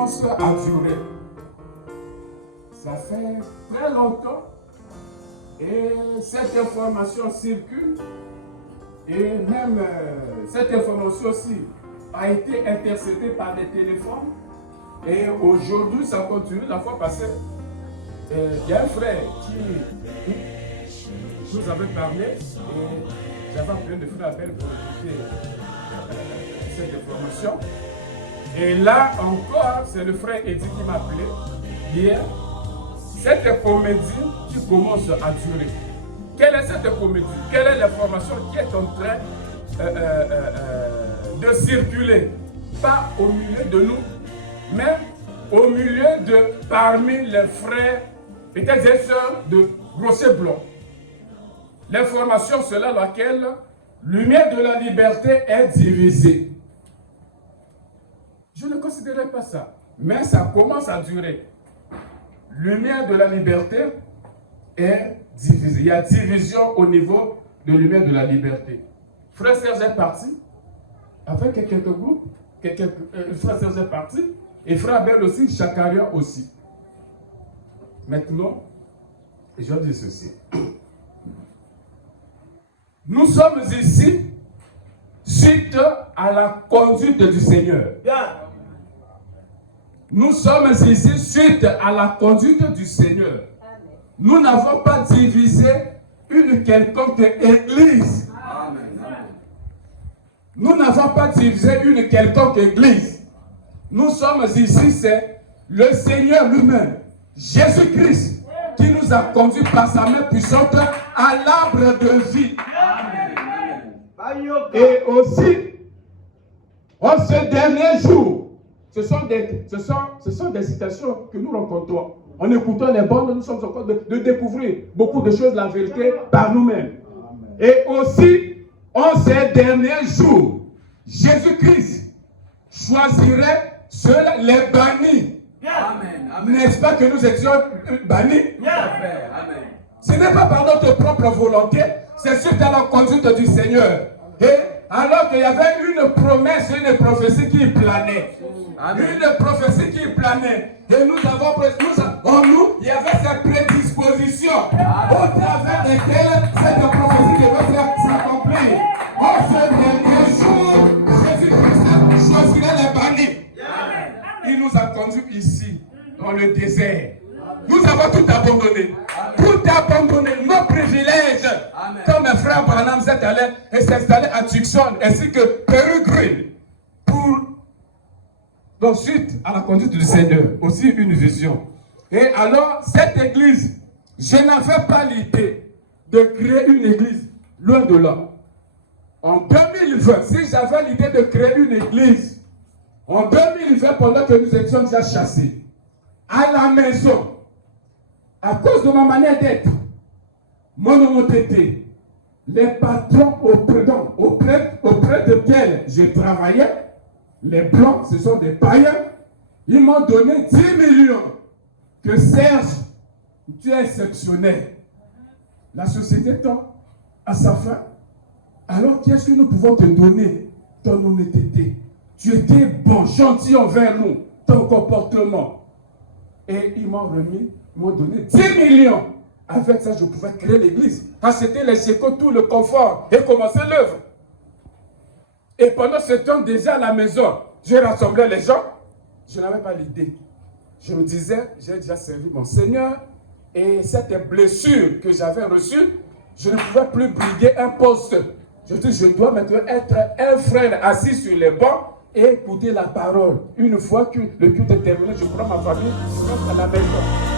commence à durer. Ça fait très longtemps et cette information circule et même cette information aussi a été interceptée par des téléphones et aujourd'hui ça continue. La fois passée, il y a un frère qui nous avait parlé et j'avais appelé le frère Abel pour écouter cette information. Et là encore, c'est le frère Eddy qui m'a appelé hier. Cette comédie qui commence à durer. Quelle est cette comédie? Quelle est l'information qui est en train de circuler? Pas au milieu de nous, mais au milieu de parmi les frères, peut-être des sœurs de Grosset Blanc. L'information selon laquelle lumière de la liberté est divisée. Je ne considérais pas ça, mais ça commence à durer. Lumière de la liberté est divisée. Il y a division au niveau de lumière de la liberté. Frère Serge est parti avec quelques groupes. Frère Serge est parti et Frère Abel aussi, Chakarian aussi. Maintenant, je dis ceci. Nous sommes ici suite à la conduite du Seigneur. Nous sommes ici suite à la conduite du Seigneur. Nous n'avons pas divisé une quelconque église. Nous n'avons pas divisé une quelconque église. Nous sommes ici, c'est le Seigneur lui-même, Jésus-Christ, qui nous a conduits par sa main puissante à l'arbre de vie. Et aussi, en ce dernier jour, ce sont des citations que nous rencontrons. En écoutant les bandes, nous sommes encore de découvrir beaucoup de choses, la vérité, par nous-mêmes. Et aussi, en ces derniers jours, Jésus-Christ choisirait ceux-là, les bannis. N'est-ce pas que nous étions bannis? Ce n'est pas par notre propre volonté, c'est suite à la conduite du Seigneur. Et alors qu'il y avait une promesse, une prophétie qui planait. Une prophétie qui planait. Et nous avons, en nous, il y avait cette prédisposition au travers desquelles cette prophétie devait s'accomplir. En ce dernier jour, Jésus-Christ choisirait les bannis. Il nous a conduits ici, dans le désert. Nous avons tout abandonné. Tout abandonné, nos privilèges. Comme mes frères Branham s'est allé et s'est installé à Tucson, ainsi que Peregrine, donc suite à la conduite du Seigneur, aussi une vision. Et alors, cette église, je n'avais pas l'idée de créer une église, loin de là. En 2020, si j'avais l'idée de créer une église, en 2020, pendant que nous étions déjà chassés, à la maison, à cause de ma manière d'être, mon honnêteté, les patrons auprès desquels je travaillais, les blancs, ce sont des païens, ils m'ont donné 10 millions. Que Serge, tu es exceptionnel. La société tend à sa fin. Alors qu'est-ce que nous pouvons te donner? Ton honnêteté. Tu étais bon, gentil envers nous, ton comportement. Et ils m'ont donné 10 millions. Avec ça, je pouvais créer l'église, acheter les chécos, tout le confort et commencer l'œuvre. Et pendant ce temps, déjà à la maison, je rassemblais les gens. Je n'avais pas l'idée. Je me disais, j'ai déjà servi mon Seigneur. Et cette blessure que j'avais reçue, je ne pouvais plus briguer un poste. Je dis, je dois maintenant être un frère assis sur les bancs et écouter la parole. Une fois que le culte est terminé, je prends ma famille, je rentre à la maison.